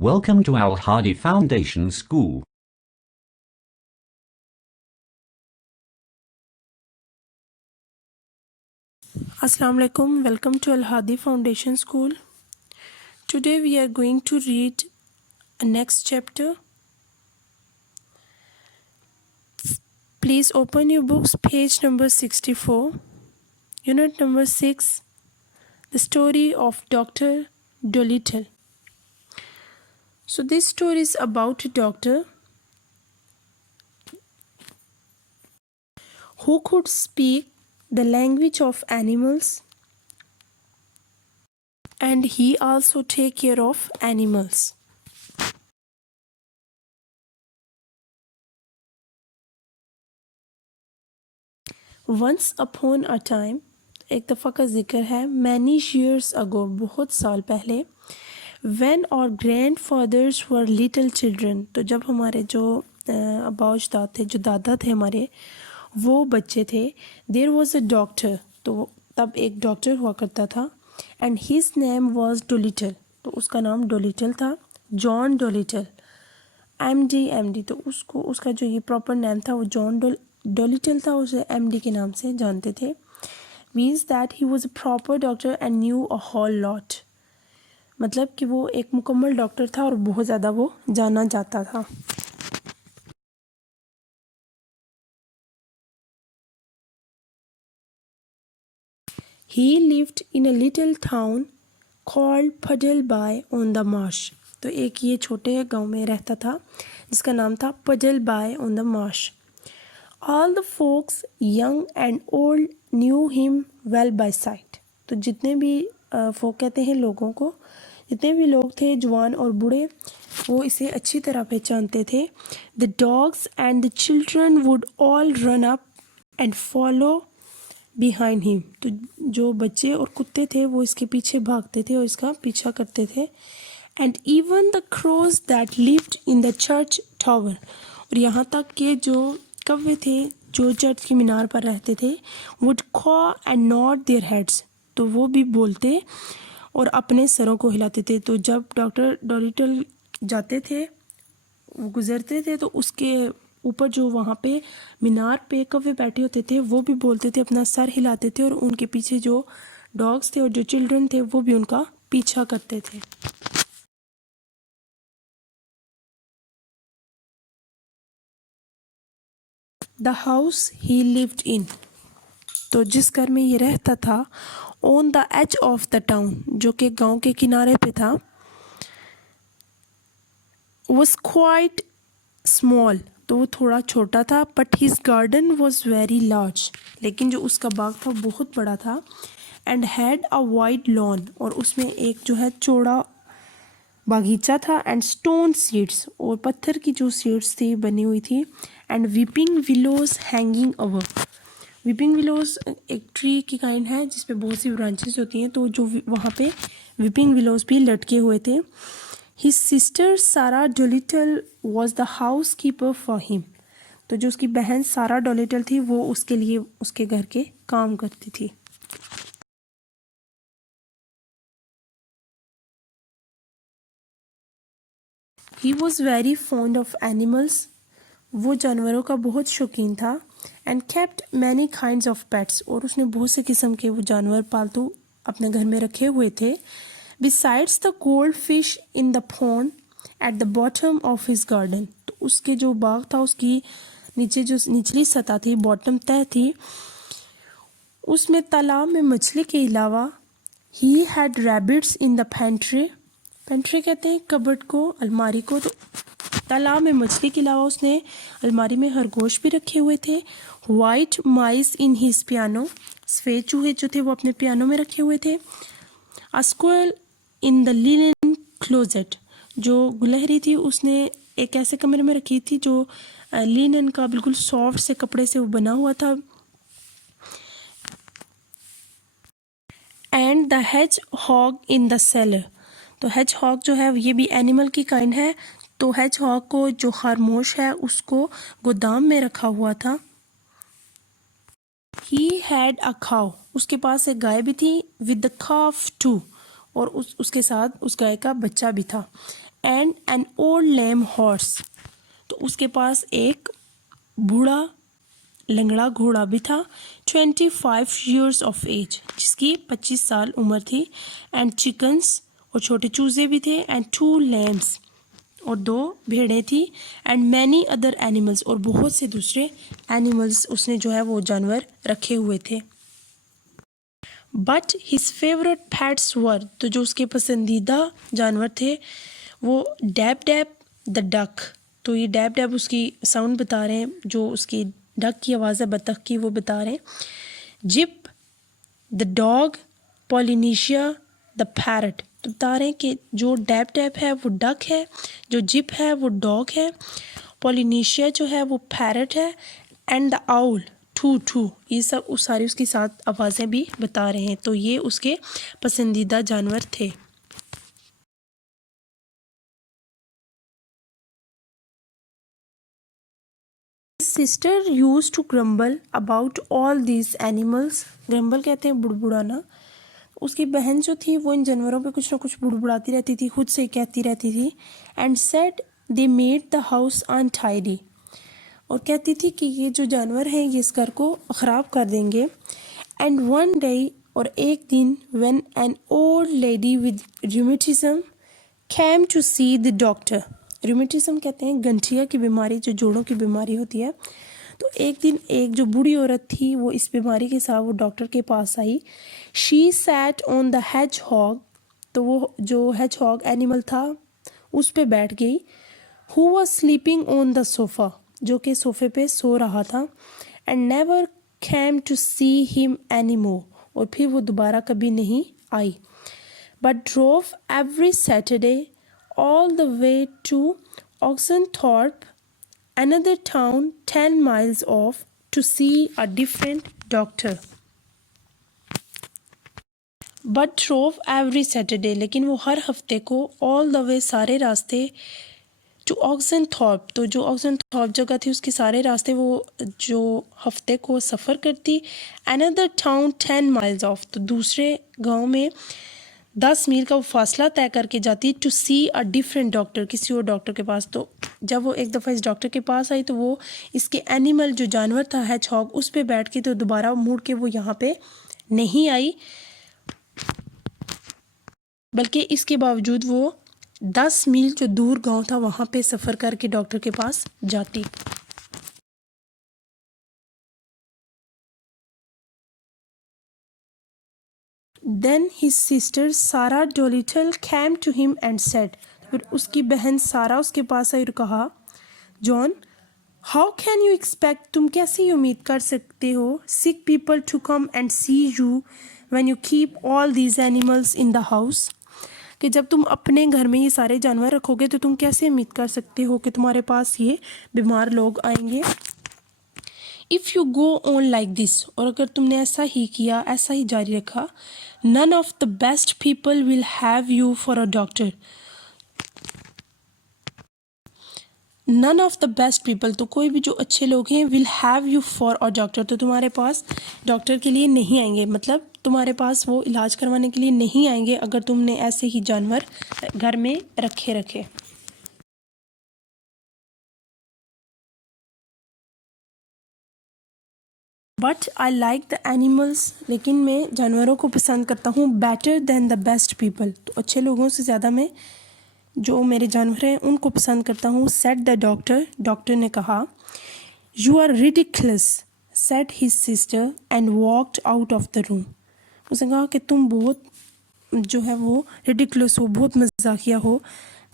Welcome to Al Hadi Foundation School. Assalamu alaikum. Welcome to Al Hadi Foundation School. Today we are going to read a next chapter. Please open your books, page number 64, unit number 6, the story of Dr. Dolittle. So this story is about a doctor who could speak the language of animals, and he also take care of animals. Once upon a time, एक दफ़ा का जिक्र है, many years ago, बहुत साल पहले, when our grandfathers were little children, तो जब हमारे जो आबा अजदाद थे, जो दादा थे हमारे, वो बच्चे थे, there was a doctor, तो तब एक डॉक्टर हुआ करता था, and his name was Dolittle, तो उसका नाम डोलिटल था, जॉन डोलिटल, MD, तो उसका जो ये प्रॉपर नेम था वो जॉन डोलिटल था, उसे MD के नाम से जानते थे. Means that he was a proper doctor and knew a whole lot. मतलब कि वो एक मुकम्मल डॉक्टर था और बहुत ज़्यादा वो जाना जाता था. He lived in a little town called Puddleby on the Marsh. तो एक ये छोटे गांव में रहता था जिसका नाम था Puddleby on the Marsh. All the folks, young and old, knew him well by sight. तो जितने भी folk कहते हैं लोगों को, जितने भी लोग थे जवान और बूढ़े, वो इसे अच्छी तरह पहचानते थे. The dogs and the children would all run up and follow behind him. तो जो बच्चे और कुत्ते थे वो इसके पीछे भागते थे और इसका पीछा करते थे. And even the crows that lived in the church tower. और यहाँ तक कि जो कौवे थे जो चर्च की मीनार पर रहते थे, would caw and nod their heads. तो वो भी बोलते और अपने सरों को हिलाते थे. तो जब डॉक्टर डोलिटल जाते थे, गुजरते थे, तो उसके ऊपर जो वहाँ पे मीनार पे कौवे बैठे होते थे वो भी बोलते थे, अपना सर हिलाते थे और उनके पीछे जो डॉग्स थे और जो चिल्ड्रन थे वो भी उनका पीछा करते थे. The house he lived in, तो जिस घर में ये रहता था, on the edge of the town, जो कि गांव के किनारे पे था, was quite small, तो वो थोड़ा छोटा था, but his garden was very large, लेकिन जो उसका बाग था बहुत बड़ा था, and had a wide lawn, और उसमें एक जो है चौड़ा बागीचा था, and stone seats, और पत्थर की जो सीट्स थी बनी हुई थी, and weeping willows hanging over. weeping willows एक ट्री की काइंड है जिसपे बहुत सी ब्रांचेस होती हैं, तो जो वहाँ पे weeping willows भी लटके हुए थे. His sister Sarah Dolittle was the housekeeper for him. तो जो उसकी बहन सारा डोलिटल थी वो उसके लिए उसके घर के काम करती थी. He was very fond of animals. वो जानवरों का बहुत शौकीन था. And kept many kinds of pets. और उसने बहुत से किस्म के वो जानवर पालतू अपने घर में रखे हुए थे. Besides the goldfish in the pond at the bottom of his garden. तो उसके जो बाग था उसकी नीचे जो निचली सतह थी, बॉटम तह थी, उसमें तालाब में मछली के अलावा he had rabbits in the pantry. Pantry कहते हैं कबर्ड को, अलमारी को. तो तालाब में मछली के अलावा उसने अलमारी में खरगोश भी रखे हुए थे. White mice in his piano, सफ़ेद चूहे जो थे वो अपने पियानो में रखे हुए थे. अ स्क्वेल इन द लिनन क्लोजेट, जो गुलहरी थी उसने एक ऐसे कमरे में रखी थी जो लिनन का बिल्कुल सॉफ्ट से कपड़े से वो बना हुआ था. And the hedge hog in the cellar, तो हेज हॉग जो है ये भी एनिमल की काइंड है. तो हेज हॉग को जो खारमोश है उसको गोदाम में रखा हुआ था. He had a cow, उसके पास एक गाय भी थी. with the calf too, और उसके साथ उस गाय का बच्चा भी था. And an old lame horse, तो उसके पास एक बूढ़ा लंगड़ा घोड़ा भी था, 25 years ऑफ एज, जिसकी 25 साल उम्र थी, एंड चिकन्स, और छोटे चूजे भी थे, एंड 2 lambs, और 2 भेड़ें थी, एंड मैनी अदर एनिमल्स, और बहुत से दूसरे एनिमल्स उसने जो है वो जानवर रखे हुए थे। बट हिज फेवरेट पैट्स वर, तो जो उसके पसंदीदा जानवर थे वो डैब डैब द डक, तो ये डैब डैब उसकी साउंड बता रहे हैं, जो उसकी डक की आवाज़ है बतख की, वो बता रहे हैं। Zip the dog, Polynesia the parrot, तो बता रहे हैं कि जो डैब डैब है वो डक है, जो जिप है वो डॉग है, पॉलिनेशिया जो है वो पैरट है, and the owl Too Too, ये सब उस सारी उसकी 7 आवाज़ें भी बता रहे हैं। तो ये उसके पसंदीदा जानवर थे। Sister used to grumble about all these animals, grumble कहते हैं बुड़बुड़ाना। उसकी बहन जो थी वो इन जानवरों पे कुछ ना कुछ बुड़बुड़ाती रहती थी, खुद से कहती रहती थी। And said they made the house untidy, और कहती थी कि ये जो जानवर हैं ये इस घर को ख़राब कर देंगे। एंड वन डे, और एक दिन, when an old lady with rheumatism came to see the doctor, rheumatism कहते हैं गंठिया की बीमारी, जो जोड़ों की बीमारी होती है। तो एक दिन एक जो बूढ़ी औरत थी वो इस बीमारी के साथ वो डॉक्टर के पास आई। She sat on the hedge हॉग, तो वो जो हेज हॉग एनिमल था उस पे बैठ गई। Who was sleeping on the sofa, जो कि सोफ़े पे सो रहा था। And never came to see him any more, और फिर वो दोबारा कभी नहीं आई। But drove every Saturday all the way to Oxenthorpe, another town 10 miles off, to see a different doctor. But drove every Saturday, लेकिन वो हर हफ्ते को all the way, सारे रास्ते, to Oxenthorpe, तो जो Oxenthorpe जगह थी उसके सारे रास्ते वो जो हफ्ते को सफ़र करती। Another town 10 miles off, तो दूसरे गांव में 10 मील का वो फासला तय करके जाती, to see a different doctor, किसी और डॉक्टर के पास। तो जब वो एक दफ़ा इस डॉक्टर के पास आई तो वो इसके एनिमल जो जानवर था हेजहॉग उस पे बैठ के, तो दोबारा मुड़ के वो यहाँ पे नहीं आई, बल्कि इसके बावजूद वो 10 मील जो दूर गांव था वहाँ पे सफ़र करके डॉक्टर के पास जाती। Then his sister Sarah Dolittle came to him and said, फिर उसकी बहन सारा उसके पास आई और कहा, John, how can you expect, तुम कैसे उम्मीद कर सकते हो, sick people to come and see you when you keep all these animals in the house, कि जब तुम अपने घर में ये सारे जानवर रखोगे तो तुम कैसे उम्मीद कर सकते हो कि तुम्हारे पास ये बीमार लोग आएंगे। If you go on like this, और अगर तुमने ऐसा ही किया, ऐसा ही जारी रखा, none of the best people will have you for a doctor, none of the best people, तो कोई भी जो अच्छे लोग हैं, will have you for a doctor, तो तुम्हारे पास डॉक्टर के लिए नहीं आएंगे, मतलब तुम्हारे पास वो इलाज करवाने के लिए नहीं आएंगे अगर तुमने ऐसे ही जानवर घर में रखे। But I like the animals, लेकिन मैं जानवरों को पसंद करता हूँ, better than the best people, तो अच्छे लोगों से ज़्यादा मैं जो मेरे जानवर हैं उनको पसंद करता हूँ। सेट द डॉक्टर, डॉक्टर ने कहा। You are ridiculous, said his sister and walked out of the room, उसने कहा कि तुम बहुत जो है वो रिडिकुलस हो, बहुत मजाकिया हो।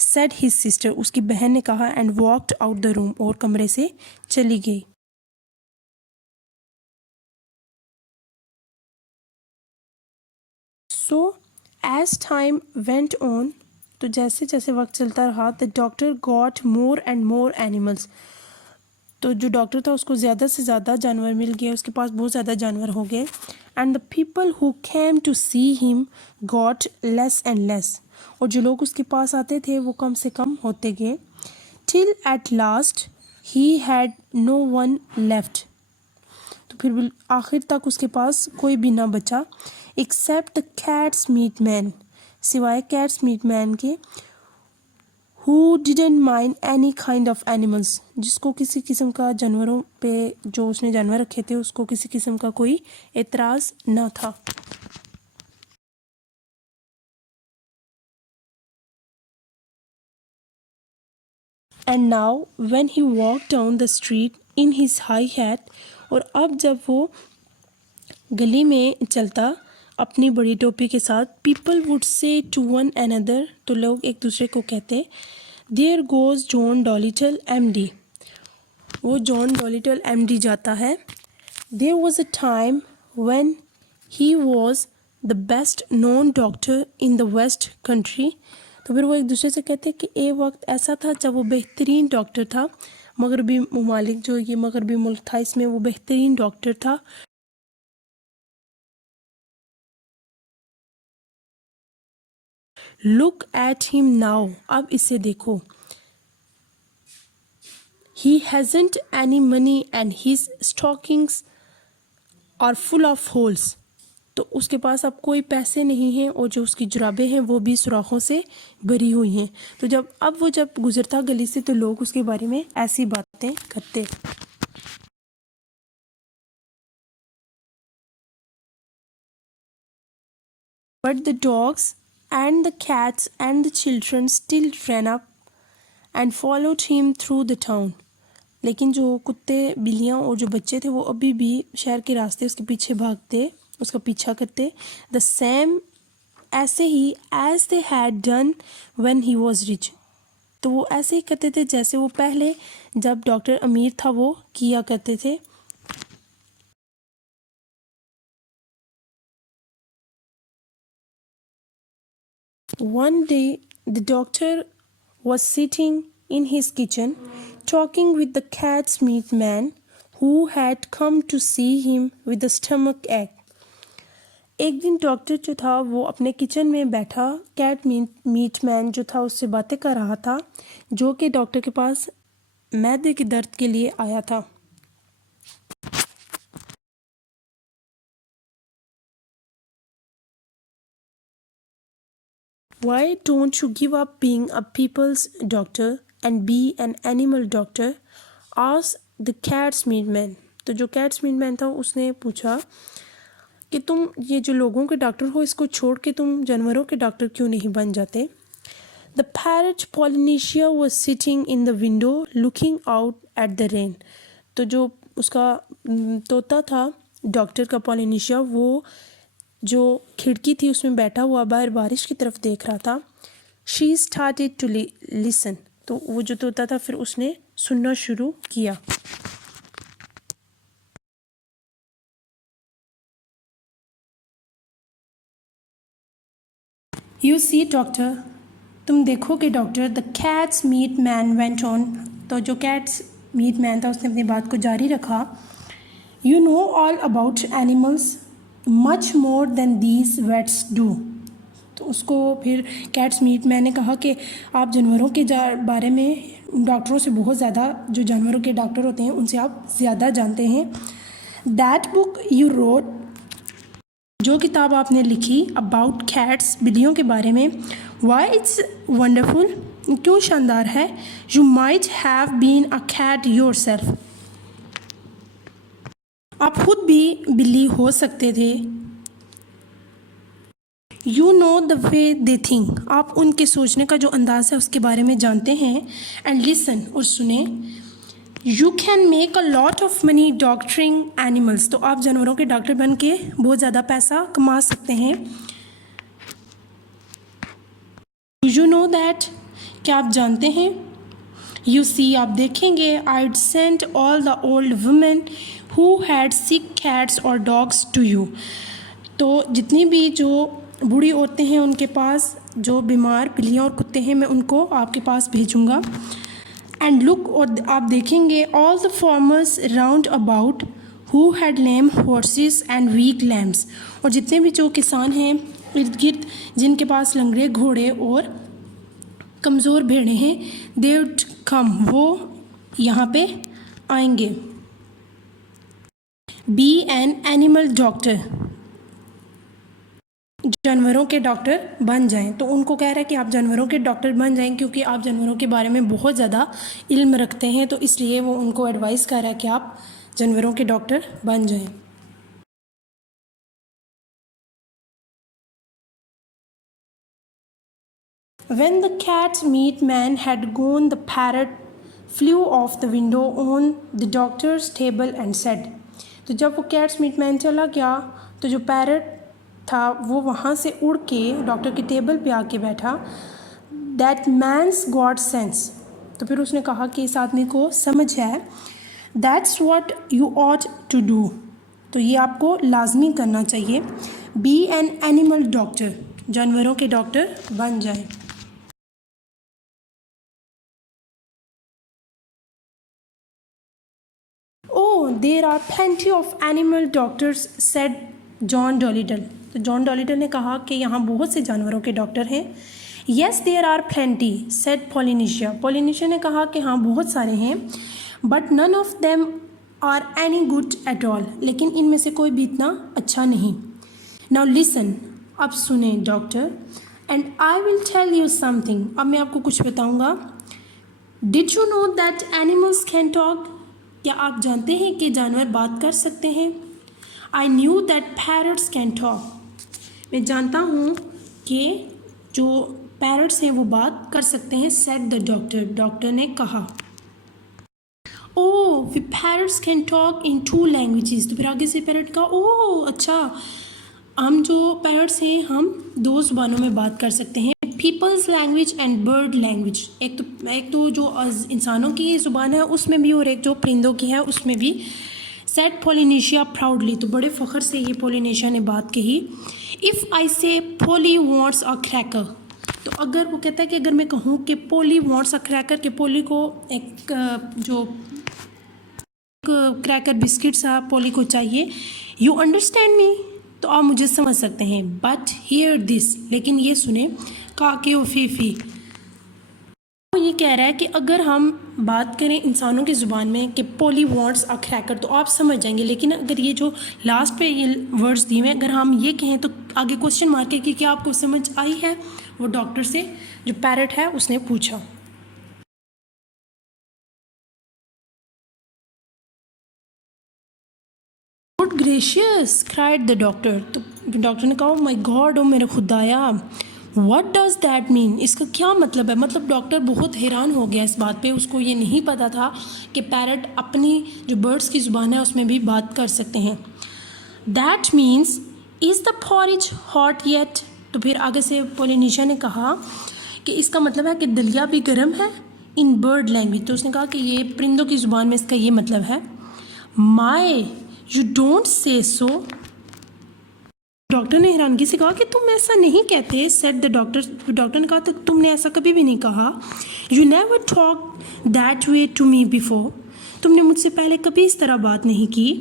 सेट हिज सिस्टर, उसकी बहन ने कहा, and walked out the room, और कमरे से चली गई। So as time went on, तो जैसे जैसे वक्त चलता रहा, the doctor got more and more animals, तो जो डॉक्टर था उसको ज़्यादा से ज़्यादा जानवर मिल गए, उसके पास बहुत ज़्यादा जानवर हो गए। And the people who came to see him got less and less, और जो लोग उसके पास आते थे वो कम से कम होते गए। Till at last he had no one left, तो फिर आखिर तक उसके पास कोई भी ना बचा, except the cat's meat man, सिवाय कैट्स मीट मैन के, who didn't mind any kind of animals, जिसको किसी किस्म का जानवरों पे, जो उसने जानवर रखे थे उसको किसी किस्म का कोई एतराज़ ना था. And now when he walked down the street in his high hat, और अब जब वो गली में चलता अपनी बड़ी टोपी के साथ, people would say to one another, तो लोग एक दूसरे को कहते, there goes John Dolittle MD, वो जॉन डॉलिटल MD जाता है. There was a time when he was the best known doctor in the West Country, तो फिर वो एक दूसरे से कहते कि एक वक्त ऐसा था जब वो बेहतरीन डॉक्टर था, मगरबी ममालिक, जो ये मगरबी मुल्क था, इसमें वो बेहतरीन डॉक्टर था. Look at him now, अब इसे देखो. He hasn't any money and his stockings are full of holes, तो उसके पास अब कोई पैसे नहीं हैं और जो उसकी जुराबें हैं वो भी सुराखों से भरी हुई हैं. तो जब वो गुजरता गली से तो लोग उसके बारे में ऐसी बातें करते. But the dogs and the cats and the children still ran up and followed him through the town, लेकिन जो कुत्ते, बिल्लियाँ और जो बच्चे थे वो अभी भी शहर के रास्ते उसके पीछे भागते, उसका पीछा करते. द सेम, ऐसे ही, as they had done when he was rich, तो वो ऐसे ही करते थे जैसे वो पहले जब डॉक्टर अमीर था वो किया करते थे. One day the doctor was sitting in his kitchen talking with the cat's meat man who had come to see him with a stomach ache. एक दिन डॉक्टर जो था वो अपने किचन में बैठा कैट मीट मैन जो था उससे बातें कर रहा था, जो कि डॉक्टर के पास मैदे के दर्द के लिए आया था. Why don't you give up being a people's doctor and be an animal doctor? asked the cat's meat man. तो जो कैट्स मीट मैन था उसने पूछा कि तुम ये जो लोगों के डॉक्टर हो इसको छोड़ के तुम जानवरों के डॉक्टर क्यों नहीं बन जाते. The parrot Polynesia was sitting in the window looking out at the rain. तो जो उसका तोता था डॉक्टर का पॉलिनेशिया, वो जो खिड़की थी उसमें बैठा हुआ बाहर बारिश की तरफ देख रहा था. She started to listen. तो वो जो तोता था फिर उसने सुनना शुरू किया. You see doctor, तुम देखोगे doctor. The cat's meat man went on, तो जो कैट्स मीट मैन था उसने अपनी बात को जारी रखा. You know all about animals much more than these vets do. तो उसको फिर कैट्स मीट मैन ने कहा कि आप जानवरों के बारे में डॉक्टरों से बहुत ज़्यादा, जो जानवरों के डॉक्टर होते हैं उनसे आप ज़्यादा जानते हैं. दैट बुक यू रोट, जो किताब आपने लिखी अबाउट कैट्स, बिल्लियों के बारे में, वाई इट्स वंडरफुल, क्यों शानदार है. You might have been a cat yourself, आप खुद भी बिल्ली हो सकते थे. You know the way they think, आप उनके सोचने का जो अंदाज़ है उसके बारे में जानते हैं. एंड लिसन, और सुने. You can make a lot of money doctoring animals, तो आप जानवरों के डॉक्टर बन के बहुत ज़्यादा पैसा कमा सकते हैं. यू नो दैट, क्या आप जानते हैं. यू सी, आप देखेंगे. I sent all the old women who had sick cats और डॉग्स टू यू, तो जितनी भी जो बूढ़ी औरतें हैं उनके पास जो बीमार बिल्लियाँ और कुत्ते हैं मैं उनको आपके पास भेजूँगा. एंड लुक, और आप देखेंगे. All the farmers round about who had lame horses and weak lambs, और जितने भी जो किसान हैं इर्द गिर्द जिनके पास लंगड़े घोड़े और कमज़ोर भेड़ें हैं, दे वुड कम, वो यहाँ पे आएंगे. बी एन एनिमल डॉक्टर, जानवरों के डॉक्टर बन जाएं। तो उनको कह रहा है कि आप जानवरों के डॉक्टर बन जाएं क्योंकि आप जानवरों के बारे में बहुत ज़्यादा इल्म रखते हैं, तो इसलिए वो उनको एडवाइस कर रहा है कि आप जानवरों के डॉक्टर बन जाएं। When the cat's meat man had gone, the parrot flew off the window on the doctor's table and said, तो जब वो कैट्स मीट मैन चला गया तो जो पैरट था वो वहाँ से उड़ के डॉक्टर की टेबल पे आके बैठा। दैट मैंस गॉड सेंस, तो फिर उसने कहा कि इस आदमी को समझ है। That's what you ought to do, तो ये आपको लाजमी करना चाहिए। बी एन एनिमल डॉक्टर, जानवरों के डॉक्टर बन जाए। Oh, there are plenty of animal doctors, said John Dolittle. तो जॉन डॉलिटल ने कहा कि यहाँ बहुत से जानवरों के डॉक्टर हैं। Yes, there are plenty, said Polynesia. Polynesia ने कहा कि हाँ बहुत सारे हैं। But none of them are any good at all, लेकिन इनमें से कोई भी इतना अच्छा नहीं। Now listen, अब सुने doctor, and I will tell you something, अब मैं आपको कुछ बताऊँगा। Did you know that animals can talk? क्या आप जानते हैं कि जानवर बात कर सकते हैं? I knew that parrots can talk. मैं जानता हूँ कि जो पैरट्स हैं वो बात कर सकते हैं, said the doctor. डॉक्टर ने कहा। Oh, we parrots can talk in 2 languages. तो फिर आगे से पैरट का ओह अच्छा, हम जो पैरट्स हैं हम 2 ज़ुबानों में बात कर सकते हैं, people's language and bird language. एक तो जो इंसानों की ज़ुबान है उसमें भी और एक जो परिंदों की है उसमें भी। सेड पोलिनेशिया प्राउडली, तो बड़े फ़ख्र से ये पोलिनेशिया ने बात कही। इफ़ आई से पोली वांट्स अ क्रैकर, तो अगर वो कहता है कि अगर मैं कहूँ कि पोली वांट्स अ क्रैकर, के पोली को एक जो क्रैकर बिस्किट्स है पोली को चाहिए। यू अंडरस्टैंड मी, तो आप मुझे समझ सकते हैं। बट हियर दिस, लेकिन ये सुने, काके ओ फीफी, वो ये कह रहा है कि अगर हम बात करें इंसानों की ज़ुबान में कि पोली वांट्स अ क्रैकर, तो आप समझ जाएंगे। लेकिन अगर ये जो लास्ट पे ये वर्ड्स दिए हैं अगर हम ये कहें तो आगे क्वेश्चन मार्क है कि क्या आपको समझ आई है, वो डॉक्टर से जो पैरट है उसने पूछा। Good gracious, cried the doctor, तो डॉक्टर ने कहा माय गॉड, ओ मेरे खुदाया, व्हाट डज़ दैट मीन, इसका क्या मतलब है। मतलब डॉक्टर बहुत हैरान हो गया इस बात पे, उसको ये नहीं पता था कि पैरट अपनी जो बर्ड्स की ज़ुबान है उसमें भी बात कर सकते हैं। That means is the porridge hot yet, तो फिर आगे से पोलिनेशिया ने कहा कि इसका मतलब है कि दलिया भी गर्म है इन बर्ड लैंग्वेज। तो उसने कहा कि ये परिंदों की ज़ुबान में इसका ये मतलब है। My you don't say so, doctor ने हैरानगी से कहा कि तुम ऐसा नहीं कहते। सेड द डॉक्टर, डॉक्टर ने कहा तो तुमने ऐसा कभी भी नहीं कहा। You never talk that way to me before, तुमने मुझसे पहले कभी इस तरह बात नहीं की।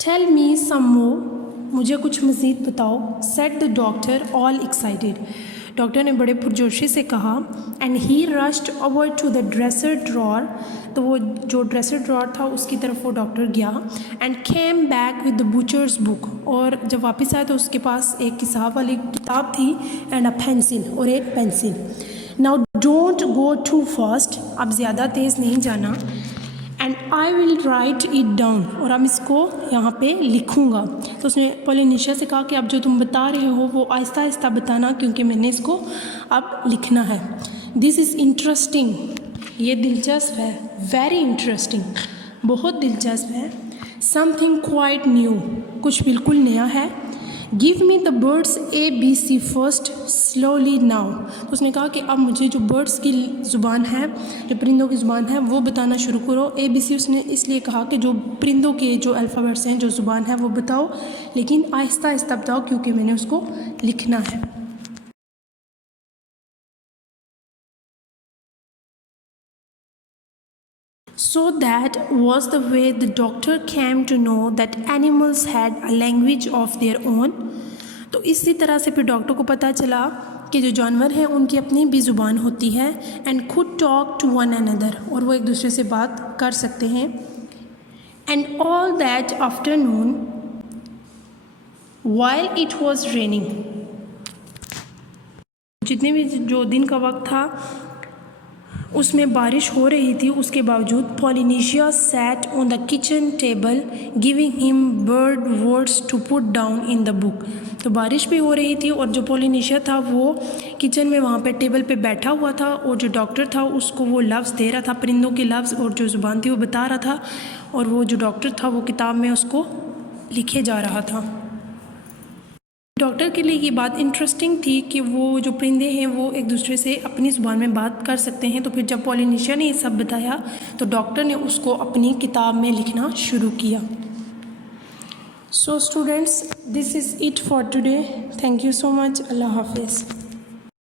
टेल मी सम मोर, मुझे कुछ मज़ीद बताओ। Said the doctor all excited, doctor ने बड़े पुरजोशी से कहा। And he rushed over to the dresser drawer, तो वो जो ड्रेसर ड्रॉर था उसकी तरफ वो डॉक्टर गया। And came back with the butchers book, और जब वापस आया तो उसके पास एक हिसाब वाली किताब थी एंड अ पेंसिल, और एक pencil. Now don't go too fast, अब ज़्यादा तेज़ नहीं जाना। And I will write it down, और अब इसको यहाँ पे लिखूँगा। तो उसने पोलिनेशिया से कहा कि अब जो तुम बता रहे हो वो आहिस्ता आहिस्ता बताना क्योंकि मैंने इसको अब लिखना है। दिस इज़ इंटरेस्टिंग, ये दिलचस्प है। वेरी इंटरेस्टिंग, बहुत दिलचस्प है। समथिंग क्वाइट न्यू, कुछ बिल्कुल नया है। Give me the birds ABC first slowly now, तो उसने कहा कि अब मुझे जो बर्ड्स की ज़ुबान है, जो परिंदों की ज़ुबान है वो बताना शुरू करो। ABC उसने इसलिए कहा कि जो परिंदों के जो अल्फ़ाबेट्स हैं, जो ज़ुबान है वो बताओ, लेकिन आहिस्ता आहिस्ता बताओ क्योंकि मैंने उसको लिखना है। So that was the way the doctor came to know that animals had a language of their own. तो इसी तरह से फिर डॉक्टर को पता चला कि जो जानवर हैं उनकी अपनी भी ज़ुबान होती है एंड खुद टॉक टू वन अनदर, और वो एक दूसरे से बात कर सकते हैं। And all that afternoon while it was raining, जितने भी जो दिन का वक्त था उसमें बारिश हो रही थी, उसके बावजूद Polynesia sat on the kitchen table giving him bird words to put down in the book. तो बारिश भी हो रही थी और जो पॉलिनेशिया था वो किचन में वहाँ पे टेबल पे बैठा हुआ था और जो डॉक्टर था उसको वो लफ्ज़ दे रहा था, परिंदों के लफ्ज़, और जो ज़ुबान थी वो बता रहा था, और वो जो डॉक्टर था वो किताब में उसको लिखे जा रहा था। डॉक्टर के लिए ये बात इंटरेस्टिंग थी कि वो जो परिंदे हैं वो एक दूसरे से अपनी ज़ुबान में बात कर सकते हैं। तो फिर जब पॉलिनेशिया ने ये सब बताया तो डॉक्टर ने उसको अपनी किताब में लिखना शुरू किया। So students, this is it for today. Thank you so much. अल्लाह हाफिज़।